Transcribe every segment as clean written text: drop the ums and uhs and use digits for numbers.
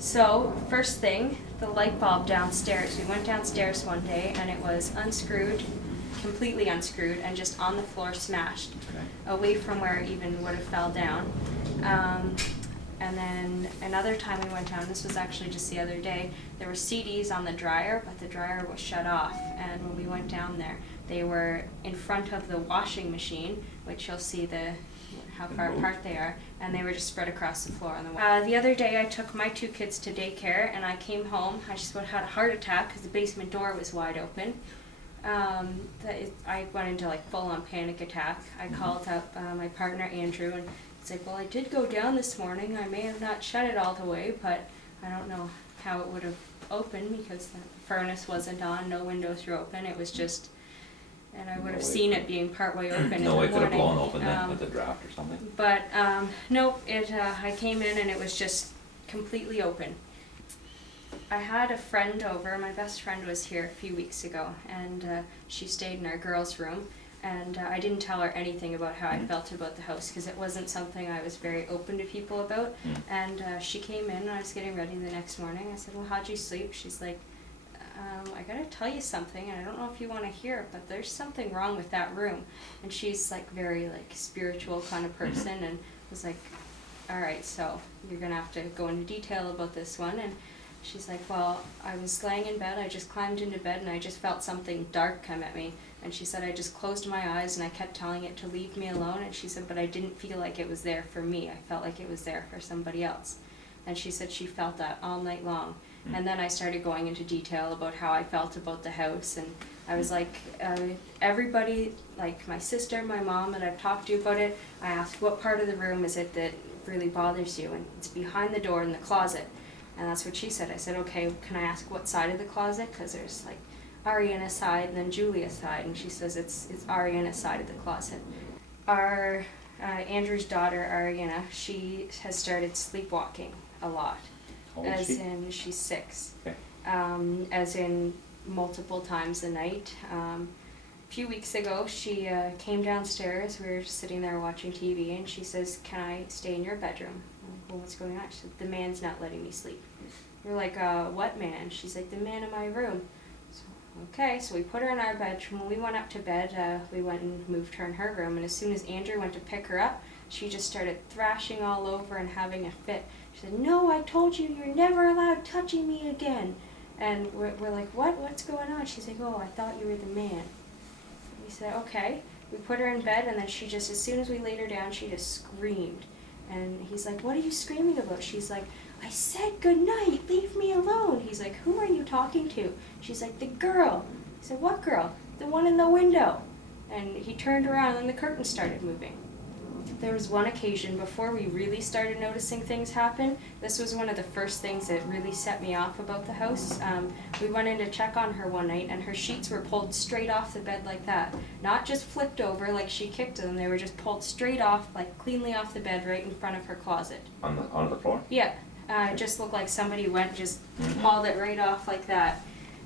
So, first thing, the light bulb downstairs. We went downstairs one day and it was unscrewed, completely unscrewed, and just on the floor smashed, away from where it even would have fell down. And then another time we went down, this was actually just the other day, there were CDs on the dryer, but the dryer was shut off. And when we went down there, they were in front of the washing machine, which you'll see how far apart they are, and they were just spread across the floor on the wall. The other day I took my 2 kids to daycare, and I came home. I just about had a heart attack because the basement door was wide open. I went into like full-on panic attack. I called up my partner Andrew, and he's like, well, I did go down this morning. I may have not shut it all the way, but I don't know how it would have opened because the furnace wasn't on, no windows were open. It was just, and I would have seen it being partway open in the morning. No way could have blown open then with the draft or something. But nope, I came in and it was just completely open. I had a friend over, my best friend was here a few weeks ago, and she stayed in our girls' room, and I didn't tell her anything about how I felt about the house, because it wasn't something I was very open to people about, and she came in and I was getting ready the next morning. I said, well, how'd you sleep? She's like, I gotta tell you something, and I don't know if you want to hear it, but there's something wrong with that room. And she's like very like spiritual kind of person, and was like, all right, so you're gonna have to go into detail about this one. And she's like, well, I was laying in bed, I just climbed into bed, and I just felt something dark come at me. And she said, I just closed my eyes and I kept telling it to leave me alone. And she said, but I didn't feel like it was there for me. I felt like it was there for somebody else. And she said she felt that all night long. And then I started going into detail about how I felt about the house. And I was like, everybody, like my sister, my mom that I've talked to about it, I asked, what part of the room is it that really bothers you? And it's behind the door in the closet. And that's what she said. I said, okay, can I ask what side of the closet? Because there's like Ariana's side and then Julia's side. And she says it's Ariana's side of the closet. Our Andrew's daughter, Ariana, she has started sleepwalking a lot. How old is she? As in, she's 6. Okay. As in multiple times a night. A few weeks ago, she came downstairs. We were just sitting there watching TV, and she says, can I stay in your bedroom? I'm like, well, what's going on? She said, the man's not letting me sleep. We're like, what man? She's like, the man in my room. So, okay, so we put her in our bedroom. When we went up to bed, we went and moved her in her room, and as soon as Andrew went to pick her up, she just started thrashing all over and having a fit. She said, no, I told you, you're never allowed touching me again. And we're like, what? What's going on? She's like, oh, I thought you were the man. We said, okay. We put her in bed, and then she just, as soon as we laid her down, she just screamed. And he's like, what are you screaming about? She's like, I said good night, leave me alone. He's like, who are you talking to? She's like, the girl. He said, what girl? The one in the window. And he turned around, and the curtain started moving. There was one occasion before we really started noticing things happen. This was one of the first things that really set me off about the house. We went in to check on her one night, and her sheets were pulled straight off the bed like that. Not just flipped over like she kicked them, they were just pulled straight off, like cleanly off the bed right in front of her closet. On the floor? Yeah. It just looked like somebody went, just hauled it right off like that.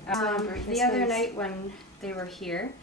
The other night when they were here,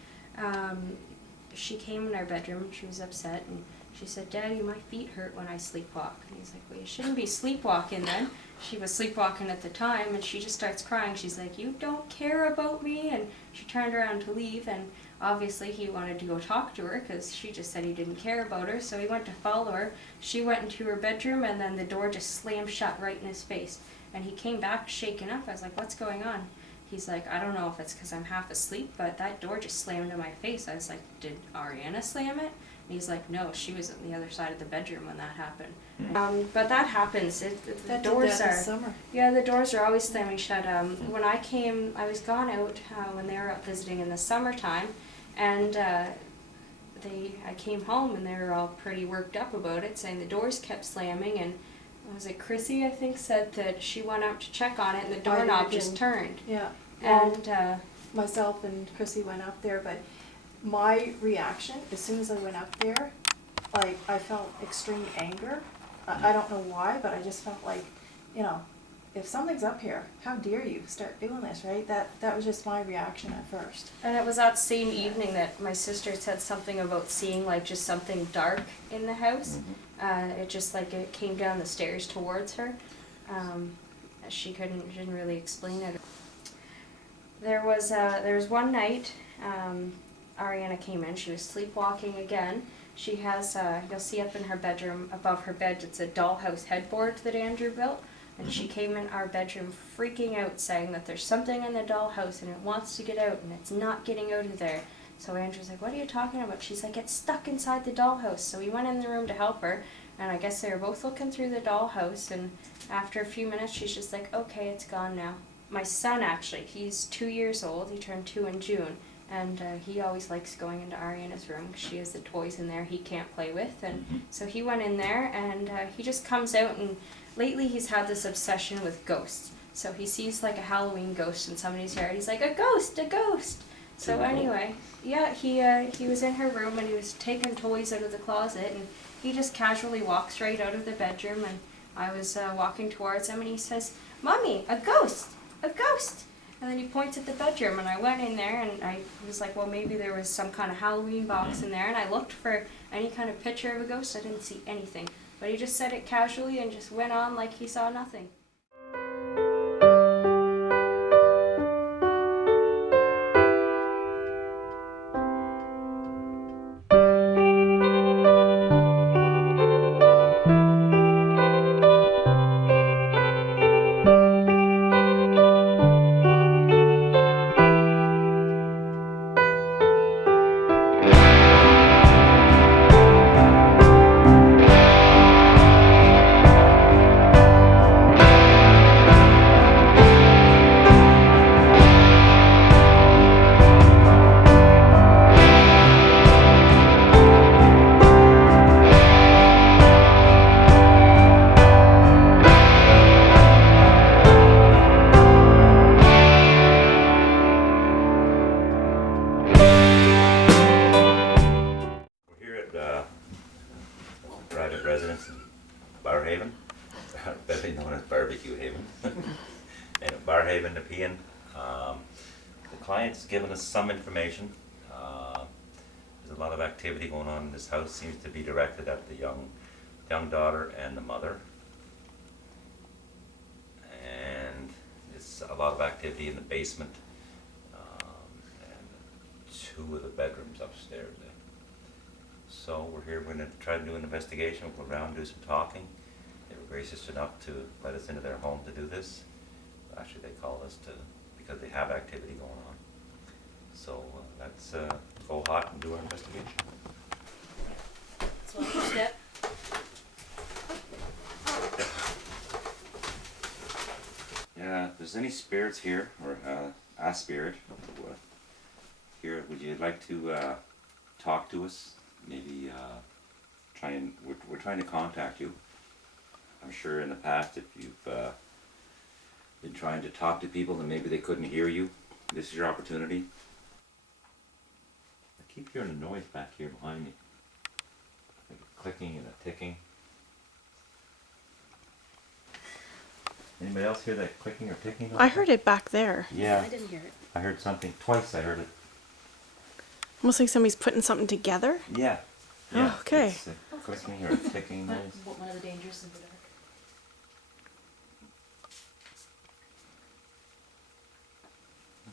she came in our bedroom, she was upset, and she said, Daddy, my feet hurt when I sleepwalk. And he's like, well, you shouldn't be sleepwalking then. She was sleepwalking at the time, and she just starts crying. She's like, you don't care about me? And she turned around to leave, and obviously he wanted to go talk to her because she just said he didn't care about her. So he went to follow her. She went into her bedroom, and then the door just slammed shut right in his face. And he came back shaken up. I was like, what's going on? He's like, I don't know if it's because I'm half asleep, but that door just slammed in my face. I was like, did Ariana slam it? And he's like, no, she was on the other side of the bedroom when that happened. But that happens. The doors are. This summer. Yeah, the doors are always slamming shut. When I came, I was gone out when they were up visiting in the summertime, and I came home and they were all pretty worked up about it, saying the doors kept slamming. And was it Chrissy, I think, said that she went out to check on it and the doorknob just turned. Yeah. And myself and Chrissy went up there, but my reaction, as soon as I went up there, like, I felt extreme anger. I don't know why, but I just felt like, you know, if something's up here, how dare you start doing this, right? That was just my reaction at first. And it was that same evening that my sister said something about seeing like just something dark in the house. It just like it came down the stairs towards her. She didn't really explain it. There was one night, Ariana came in. She was sleepwalking again. She has, you'll see up in her bedroom, above her bed, it's a dollhouse headboard that Andrew built. And she came in our bedroom freaking out, saying that there's something in the dollhouse and it wants to get out and it's not getting out of there. So Andrew's like, what are you talking about? She's like, it's stuck inside the dollhouse. So we went in the room to help her, and I guess they were both looking through the dollhouse, and after a few minutes she's just like, okay, it's gone now. My son, actually, he's 2 years old. He turned 2 in June. And he always likes going into Ariana's room because she has the toys in there he can't play with. And so he went in there, and he just comes out, and lately he's had this obsession with ghosts. So he sees like a Halloween ghost in somebody's yard. He's like, a ghost, a ghost. So anyway, yeah, he was in her room, and he was taking toys out of the closet, and he just casually walks right out of the bedroom, and I was walking towards him, and he says, Mommy, a ghost, a ghost. And then he points at the bedroom, and I went in there, and I was like, well, maybe there was some kind of Halloween box in there, and I looked for any kind of picture of a ghost. I didn't see anything. But he just said it casually and just went on like he saw nothing. Private residence in Barrhaven, better known as Barbecue Haven, and Barrhaven, Nepean. The client's given us some information. There's a lot of activity going on in this house. Seems to be directed at the young daughter and the mother, and it's a lot of activity in the basement and 2 of the bedrooms upstairs. So we're here, we're going to try to do an investigation. We'll go around and do some talking. They were gracious enough to let us into their home to do this. Actually, they called us because they have activity going on. So let's go hot and do our investigation. So what's your step? Yeah, if there's any spirits here, or a spirit here, would you like to talk to us? Maybe we're trying to contact you. I'm sure in the past, if you've been trying to talk to people and maybe they couldn't hear you, this is your opportunity. I keep hearing a noise back here behind me, like a clicking and a ticking. Anybody else hear that clicking or ticking? I heard it back there. Yeah, I didn't hear it. I heard something twice. I heard it. Almost like somebody's putting something together. Yeah. Oh, okay. It's a clicking or a ticking noise. One of the dangers in the dark.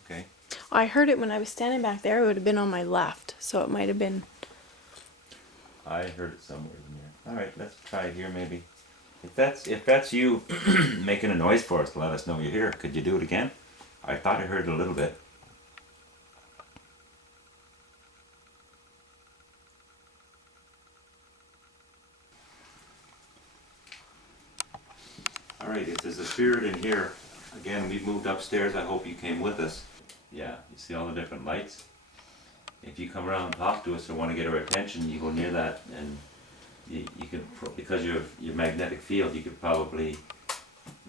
Okay. I heard it when I was standing back there. It would have been on my left, so it might have been. I heard it somewhere in there. All right, let's try it here maybe. If that's you making a noise for us to let us know you're here, could you do it again? I thought I heard it a little bit. All right, if there's a spirit in here, again, we've moved upstairs. I hope you came with us. Yeah, you see all the different lights? If you come around and talk to us or want to get our attention, you go near that, and you could, because of your magnetic field, you could probably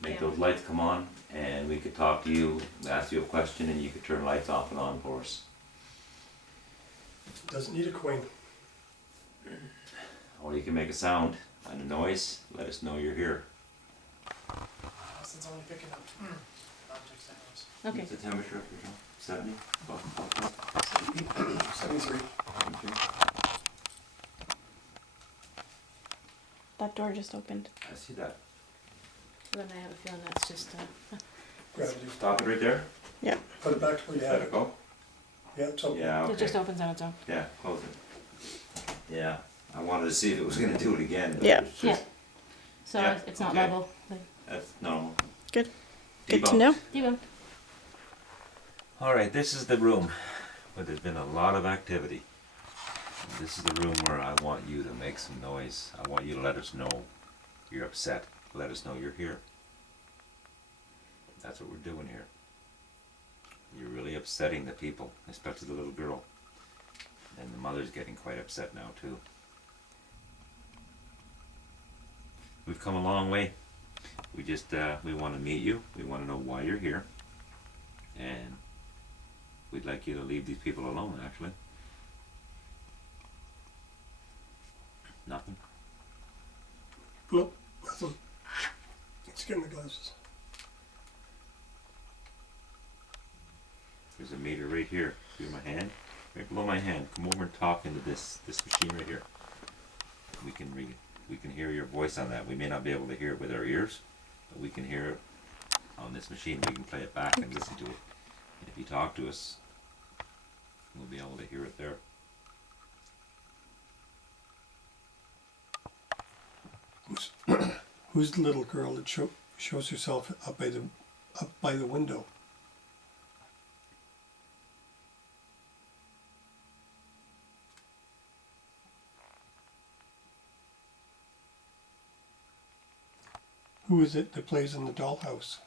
make those lights come on, and we could talk to you, ask you a question, and you could turn lights off and on for us. Doesn't need a queen. Or you can make a sound and a noise, let us know you're here. Since only picking up object sounds. Okay. What's the temperature up here, John? 70? About 73. 73? That door just opened. I see that. Then I have a feeling that's just, Gravity. Stop it right there. Put it back to where you had Let it it. go. Yeah, it's open. Yeah, it okay. just opens on its own. Yeah, close it. Yeah, I wanted to see if it was gonna do it again. But Yeah. it's just- Yeah. So Yeah, it's not okay. mobile. Like, That's normal. Good. Good to Debunked. know. debunked. All right, this is the room, but there's been a lot of activity. This is the room where I want you to make some noise. I want you to let us know you're upset. Let us know you're here. That's what we're doing here. You're really upsetting the people, especially the little girl. And the mother's getting quite upset now too. We've come a long way. We just, we want to meet you. We want to know why you're here. And we'd like you to leave these people alone, actually. Nothing? Nope, nothing. Let's get my glasses. There's a meter right here. See my hand? Right below my hand. Come over and talk into this machine right here. We can read it. We can hear your voice on that. We may not be able to hear it with our ears, but we can hear it on this machine. We can play it back and listen to it. And if you talk to us, we'll be able to hear it there. Who's the little girl that shows herself up by the window? Who is it that plays in the dollhouse?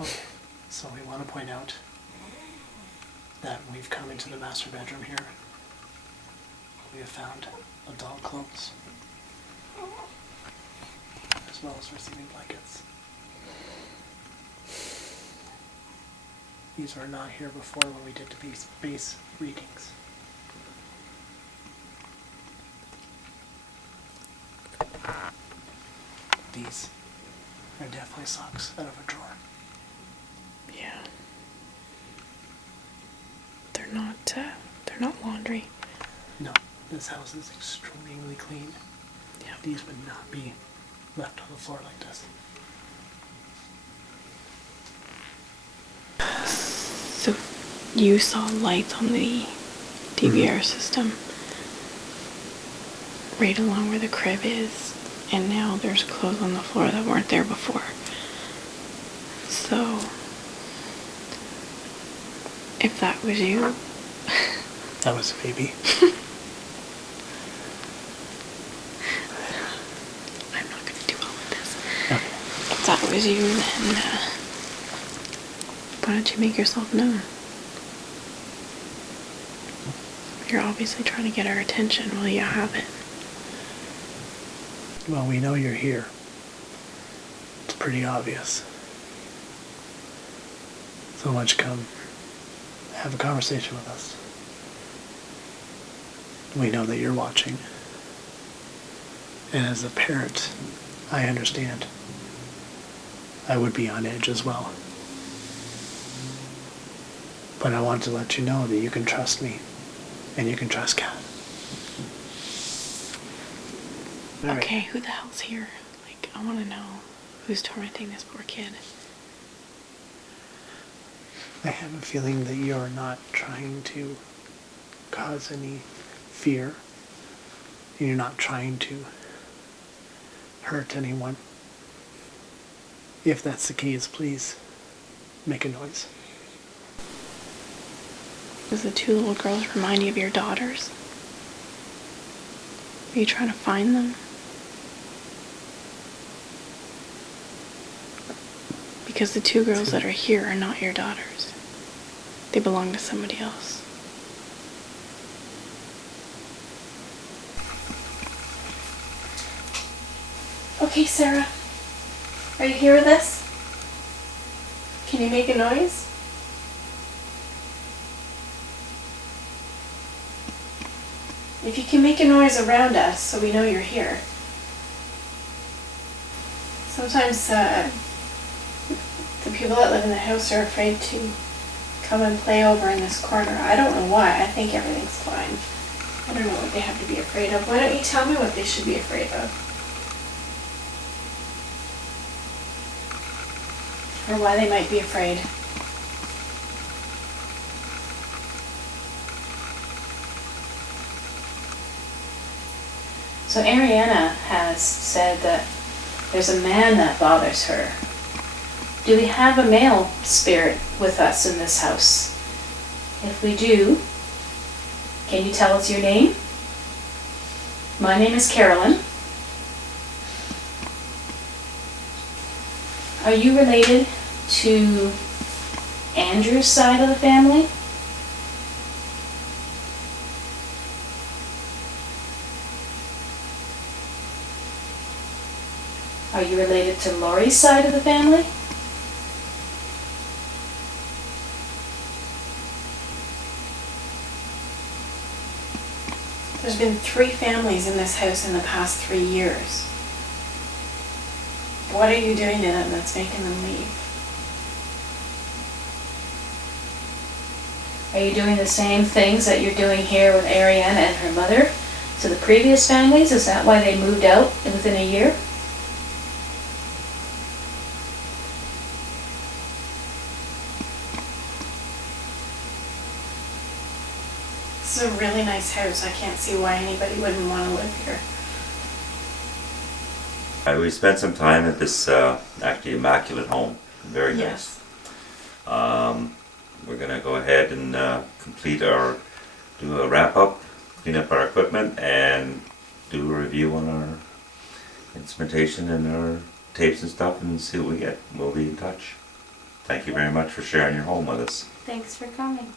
Okay, so we want to point out that we've come into the master bedroom here. We have found adult clothes, as well as receiving blankets. These were not here before when we did the base readings. These are definitely socks out of a drawer. Yeah. They're not laundry. No, this house is extremely clean. Yeah. These would not be left on the floor like this. So you saw lights on the DVR system right along where the crib is, and now there's clothes on the floor that weren't there before. So if that was you, That was a baby. I'm not gonna do well with this. Okay. If that was you, then why don't you make yourself known? You're obviously trying to get our attention. Well, you have it. Well, we know you're here. It's pretty obvious. So why don't you come have a conversation with us? We know that you're watching. And as a parent, I understand. I would be on edge as well. But I want to let you know that you can trust me. And you can trust Kat. All right. Okay, who the hell's here? Like, I want to know who's tormenting this poor kid. I have a feeling that you're not trying to cause any fear. You're not trying to hurt anyone. If that's the case, please make a noise. Does the two little girls remind you of your daughters? Are you trying to find them? Because the two girls that are here are not your daughters. They belong to somebody else. Okay, Sarah. Are you here with us? Can you make a noise? If you can make a noise around us so we know you're here. Sometimes the people that live in the house are afraid to come and play over in this corner. I don't know why. I think everything's fine. I don't know what they have to be afraid of. Why don't you tell me what they should be afraid of? Or why they might be afraid. So Ariana has said that there's a man that bothers her. Do we have a male spirit with us in this house? If we do, can you tell us your name? My name is Carolyn. Are you related to Andrew's side of the family? Are you related to Laurie's side of the family? There's been 3 families in this house in the past 3 years. What are you doing to them that's making them leave? Are you doing the same things that you're doing here with Ariana and her mother to the previous families? Is that why they moved out within a year? This is a really nice house. I can't see why anybody wouldn't want to live here. We spent some time at this actually immaculate home. Very nice. We're gonna go ahead and do a wrap up, clean up our equipment, and do a review on our instrumentation and our tapes and stuff, and see what we get. We'll be in touch. Thank you very much for sharing your home with us. Thanks for coming.